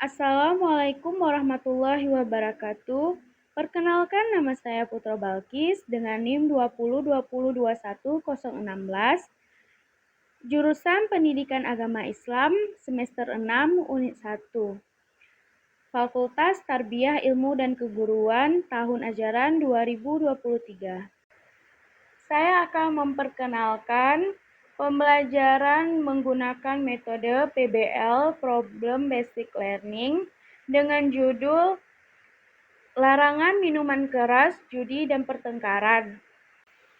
Assalamualaikum warahmatullahi wabarakatuh. Perkenalkan, nama saya Putra Balkis dengan NIM 2020210116, jurusan Pendidikan Agama Islam semester 6 unit 1. Fakultas Tarbiyah Ilmu dan Keguruan tahun ajaran 2023. Saya akan memperkenalkan pembelajaran menggunakan metode PBL (Problem Basic Learning) dengan judul Larangan Minuman Keras, Judi, dan Pertengkaran.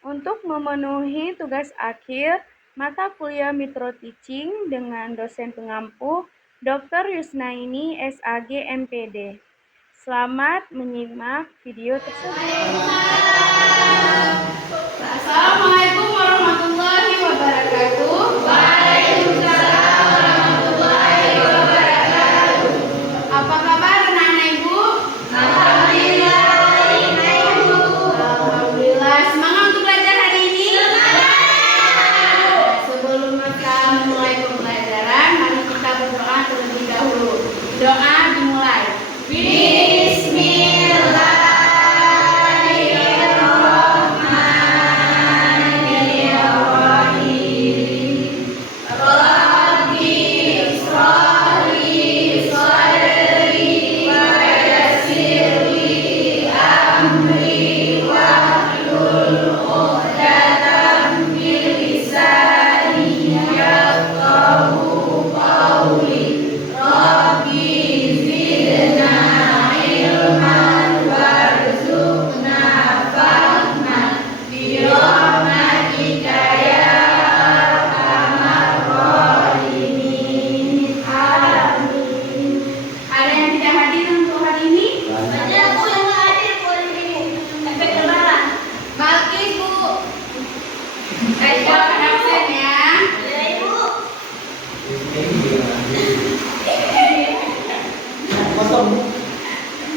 Untuk memenuhi tugas akhir mata kuliah Micro Teaching dengan dosen pengampu Dr. Yusnaini SAG MPD. Selamat menyimak video tersebut. Assalamualaikum warahmatullahi wabarakatuh. Waalaikumsalam warahmatullahi wabarakatuh. Apa kabar anak-anak Ibu? Alhamdulillah, Ibu. Alhamdulillah. Semangat untuk belajar hari ini? Semangat. Sebelum kita memulai pembelajaran, mari kita berdoa terlebih dahulu. Doa dimulai. Bismillah.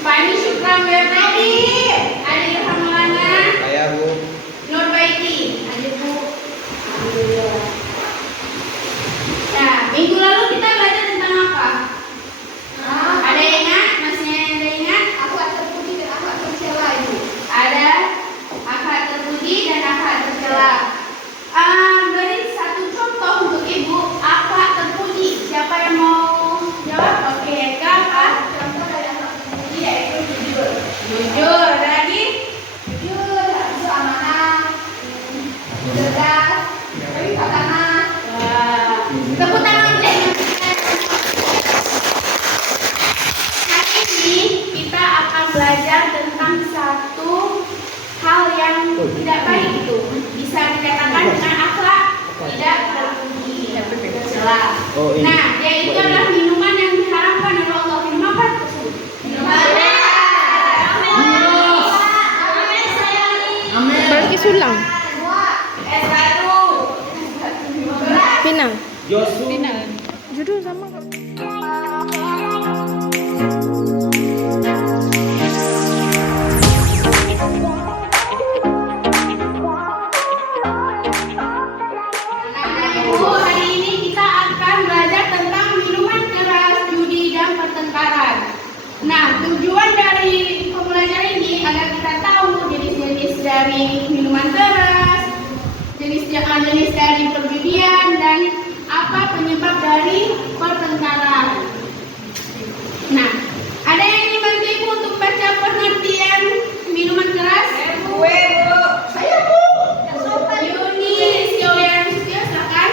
Pani Syukran Bernadi, Adi Hamlana, saya Bu Nur Baiti, Adi Bu. Alhamdulillah. Nah, minggu lalu kita belajar tentang apa? Ada yang ingat? Masih ada yang ingat? Akhlak terpuji dan akhlak tercela, Ibu. Ada akhlak terpuji dan akhlak tercela. Beri satu contoh untuk Ibu akhlak terpuji. Siapa yang mau jawab? Oke, Eka, apa? Contoh dari akhlak terpuji yaitu jujur. Jujur, ada lagi? Jujur, harus amanah, cerdas, amanah. Tepuk tangan untuk hari ini kita akan belajar tentang satu hal yang tidak baik itu bisa dikatakan dengan akhlak tidak terpuji, tercela. Nah, yaitu adalah minuman yang diharamkan oleh Allah. Minum apa tersebut? Minuman Bagi sulang. Pinang. Pinang. Judul sama. Ibu, hari ini kita akan belajar tentang minuman keras, judi, dan pertengkaran. Nah, tujuan dari pembelajaran ini agar kita tahu jenis-jenis dari minuman keras, jenis dari perjudian, dan apa penyebab dari pertengkaran. Nah, ada yang ingin bantu Ibu untuk baca pengertian minuman keras? Saya Bu. Yuni, Sioyan, silakan.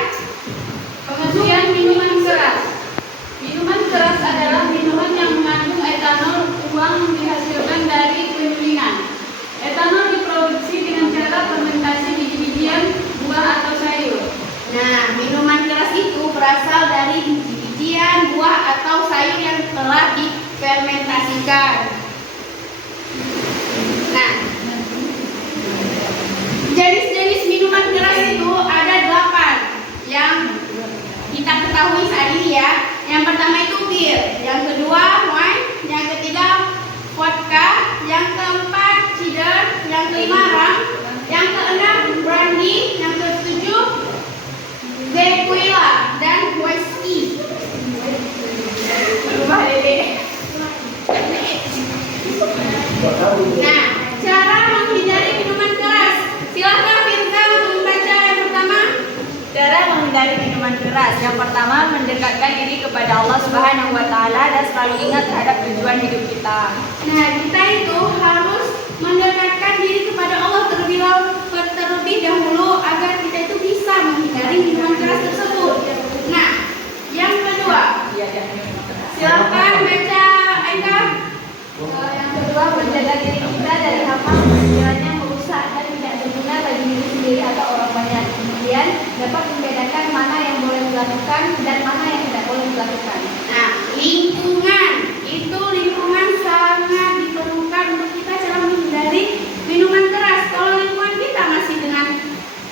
Pengertian minuman keras. Minuman keras adalah minuman yang mengandung etanol uang dihasilkan dari penyulingan. Etanol diproduksi dengan cara fermentasi biji-bijian, buah atau sayur. Nah, minuman keras itu berasal dari biji-bijian, buah atau sayur yang telah difermentasikan. Nah, jenis-jenis minuman keras itu ada 8 yang kita ketahui saat ini ya. Yang pertama itu bir, yang kedua wine, yang ketiga vodka, yang keempat cider, yang kelima rum, yang keenam brandy, yang ketujuh tequila dan whiskey. Berubah deh. Nah, cara menghindari minuman keras. Silakan Firza untuk membaca yang pertama. Cara menghindari minuman keras. Yang pertama, mendekatkan diri kepada Allah Subhanahu wa taala dan selalu ingat terhadap tujuan hidup kita. Nah, kita itu harus mendekatkan diri kepada Allah terlebih dahulu agar kita itu bisa menghindari minuman keras tersebut. Nah, yang kedua, silakan baca Aika. Yang kedua, menjaga diri kita dari hal-hal yang sekiranya merusak dan tidak berguna bagi diri sendiri atau orang banyak. Kemudian dapat membedakan mana yang boleh dilakukan dan mana yang tidak boleh dilakukan. Nah, lingkungan sangat diperlukan untuk kita cara menghindari minuman keras. Kalau lingkungan kita masih dengan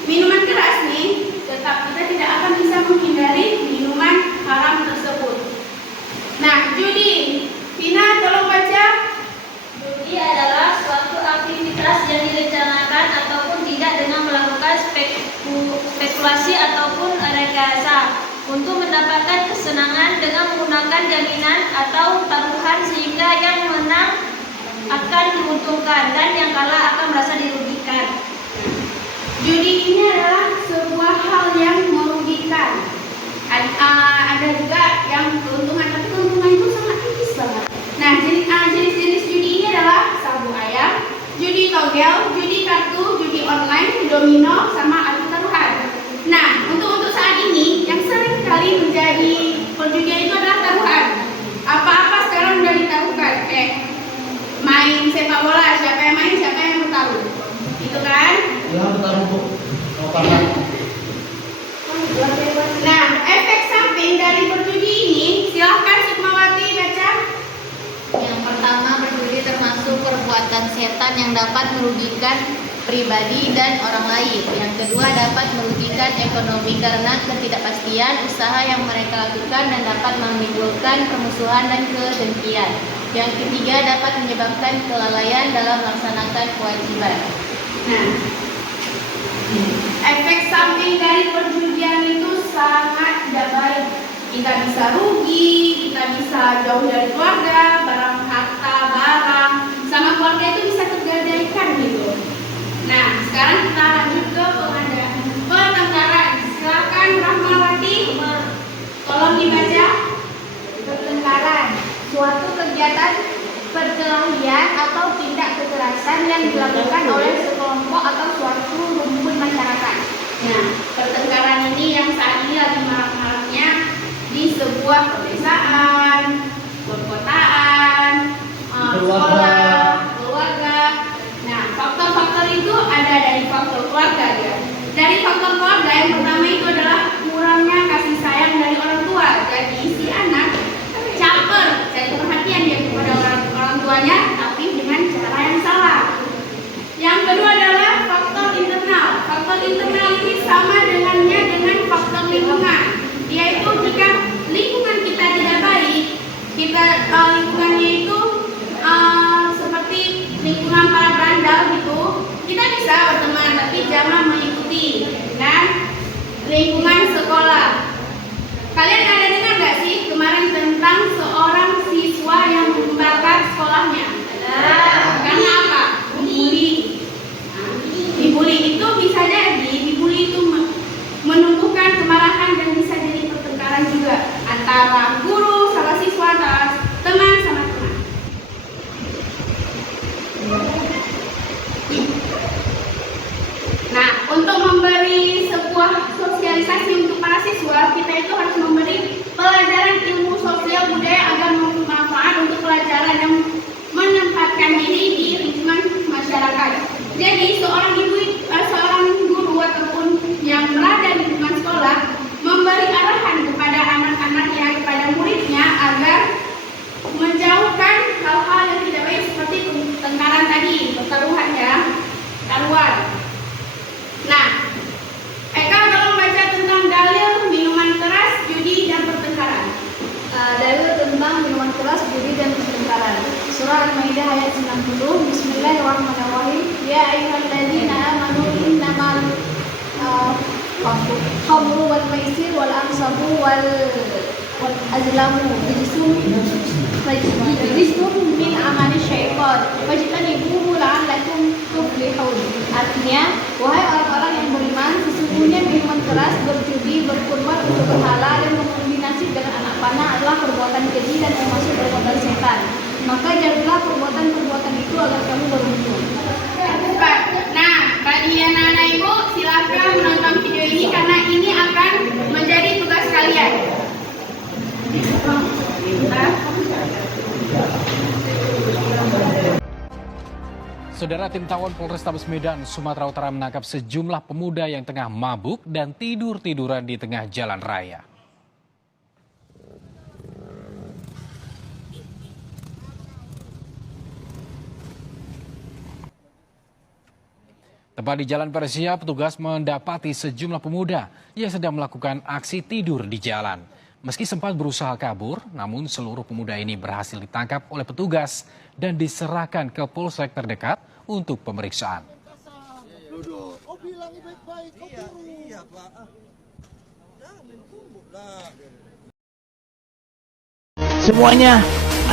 minuman keras nih, tetap kita tidak akan bisa menghindari minuman haram tersebut. Nah, judi. Tina, tolong baca. Judi adalah suatu aktivitas yang direncanakan ataupun tidak dengan melakukan spekulasi ataupun rekayasa untuk mendapatkan kesenangan dengan menggunakan jaminan atau taruhan sehingga yang menang akan diuntungkan dan yang kalah akan merasa dirugikan. Judi ini adalah sebuah hal yang merugikan. Ada juga yang keuntungan, tapi keuntungan itu sangat tipis banget. Nah, jenis-jenis judi ini adalah sabu ayam, judi togel, judi kartu, judi online, domino, sama adu taruhan. Nah, untuk saat ini yang sering kali menjadi perjudian itu adalah taruhan. Apa-apa sekarang udah ditaruhkan, main sepak bola, siapa yang main, siapa yang bertaruh, gitu kan? Ya, bertaruh untuk apa? Nah, efek samping dari berjudi ini, silahkan Sukmawati baca. Yang pertama, berjudi termasuk perbuatan setan yang dapat merugikan pribadi dan orang lain. Yang kedua, dapat merugikan ekonomi karena ketidakpastian usaha yang mereka lakukan dan dapat menimbulkan permusuhan dan kedengkian. Yang ketiga, dapat menyebabkan kelalaian dalam melaksanakan kewajiban. Nah, efek samping dari perjudian itu sangat tidak baik. Kita bisa rugi, kita bisa jauh dari keluarga, harta, barang, sama keluarga itu bisa tergadaikan gitu. Nah, sekarang kita lanjut ke pertengkaran. Silakan Rahmawati, tolong dibaca. Pertengkaran, suatu kegiatan perkelahian atau tindak kekerasan yang dilakukan oleh sekelompok atau suatu rumpun masyarakat. Nah, pertengkaran ini yang saat ini lagi marak-maraknya di sebuah pedesaan, perkotaan, sekolah, keluarga. Nah, faktor-faktor itu ada dari faktor keluarga ya. Dari faktor keluarga yang pertama itu adalah kurangnya kasih sayang dari orang tua. Jadi si anak caper, cari perhatian dia kepada orang tuanya, tapi dengan cara yang salah. Yang kedua adalah faktor internal. Faktor internal ini sama dengannya dengan faktor lingkungan. Yaitu jika lingkungan kita tidak baik, lingkungannya itu seperti lingkungan para bandel gitu, kita bisa berteman tapi jangan mengikuti dengan lingkungan sekolah. Kalian ada dengar nggak sih kemarin tentang seorang siswa yang membakar sekolahnya? Karena apa? Dibully. Nah, dibully itu bisa jadi, dibully itu menumbuhkan kemarahan dan bisa jadi pertengkaran juga antara guru sama siswa, antara teman sama teman. Nah, untuk memberi sebuah sosialisasi untuk para siswa, kita itu harus memberi pelajaran ilmu sosial budaya agar bermanfaat untuk pelajaran yang menempatkan diri di lingkungan masyarakat. Jadi seorang guru ataupun yang berada di lingkungan sekolah memberi arahan kepada anak-anaknya, kepada muridnya agar menjauhkan hal-hal yang tidak baik seperti pertengkaran tadi, pertaruhan ya, taruhan. Nah, Eka tolong baca tentang dalil minuman keras, judi dan pertengkaran. Dalil tentang minuman keras, judi dan pertengkaran. Surah Al-Maidah ayat 90. Bismillahirrahmanirrahim. Ya ayyuhalladzina amanu innamal khamru wal maisir wal ansabu wal azlamu rijsun min amali syaitan. Wajtanibu najis dengan anak panah adalah perbuatan keji dan termasuk perbuatan setan. Maka jagalah perbuatan-perbuatan itu agar kamu beruntung. Nah, bagi anak-anak ibu, silakan menonton video ini karena ini akan menjadi tugas kalian. Saudara, tim tawon Polrestabes Medan, Sumatera Utara menangkap sejumlah pemuda yang tengah mabuk dan tidur-tiduran di tengah jalan raya. Tepat di Jalan Persia, petugas mendapati sejumlah pemuda yang sedang melakukan aksi tidur di jalan. Meski sempat berusaha kabur, namun seluruh pemuda ini berhasil ditangkap oleh petugas dan diserahkan ke polsek terdekat untuk pemeriksaan. Semuanya,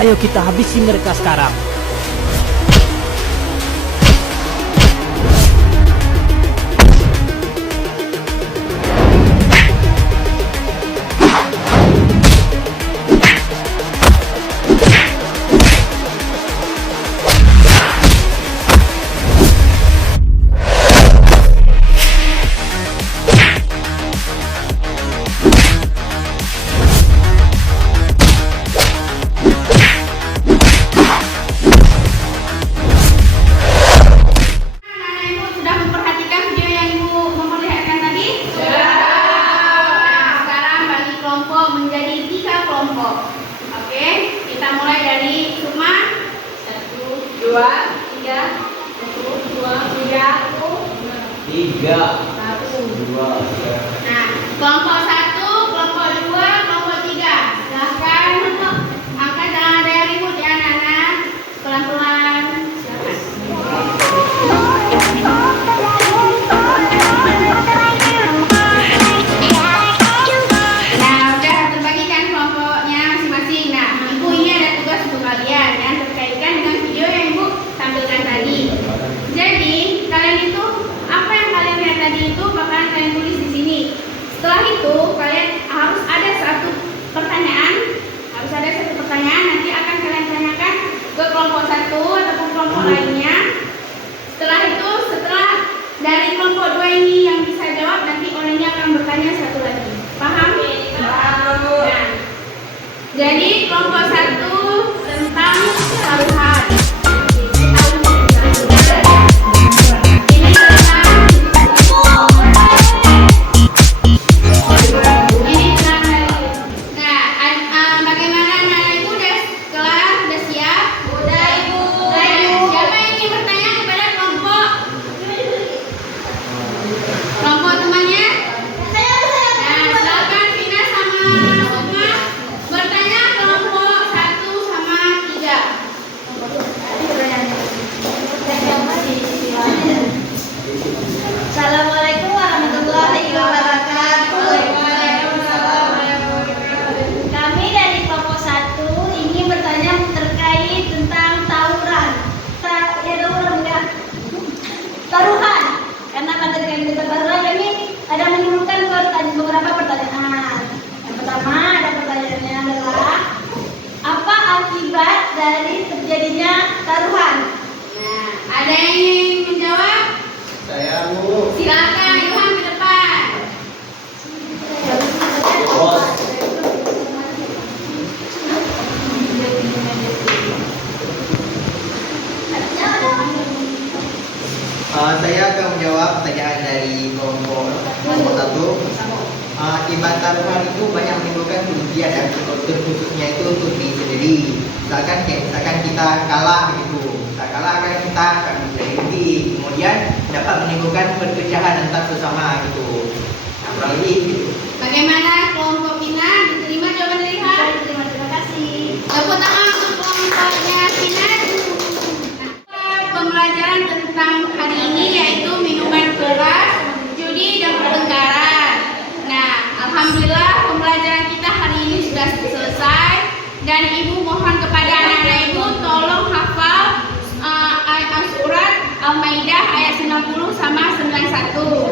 ayo kita habisi mereka sekarang. Nah, kelompok 1, kelompok 2, kelompok 3. Silahkan angkat tangan dari ribut ya anak-anak. Pelan-pelan. Nah, udah terbagikan kelompoknya masing-masing. Nah, ibu ini ada tugas untuk kalian yang terkaitkan dengan video yang ibu tampilkan tadi. Jadi, kalian itu apa yang kalian lihat tadi itu bakalan kalian tulis di sini. Setelah itu kalian harus ada satu pertanyaan, nanti akan kalian tanyakan ke kelompok 1 ataupun kelompok lainnya. Setelah itu, setelah dari kelompok 2 ini yang bisa jawab, nanti orangnya akan bertanya satu lagi. Paham? Nah, jadi kelompok 1 tentang taruhan. Assalamualaikum warahmatullahi wabarakatuh. Kami dari kelompok 1 ingin bertanya terkait tentang taruhan. Taruhan. Karena pada kami tentang taruhan kami ada menyimpulkan beberapa pertanyaan. Yang pertama ada pertanyaannya adalah apa akibat dari terjadinya taruhan? Nah, ada yang ingin menjawab? Saya, Bu. Silakan, Ilham ke depan. Saya akan menjawab pertanyaan dari kelompok 1. Akibat taruhan itu banyak menimbulkan kerugian dan khususnya itu untuk diri sendiri. Misalkan kita kalah gitu, akan kita akan rugi, kemudian dapat menimbulkan perpecahan antar sesama gitu. Nah, kurang lebih gitu. Bagaimana kelompok Pina? Diterima jawaban dari Ilham? Terima kasih. Tepuk tangan untuk kelompoknya Pina. Pembelajaran tentang hari ini yaitu minuman keras, judi dan pertengkaran. Nah, alhamdulillah pembelajaran kita hari ini sudah selesai dan ibu mohon kepada anak-anak ibu tolong hafal ayat surat Al-Maidah ayat 90 sama 91.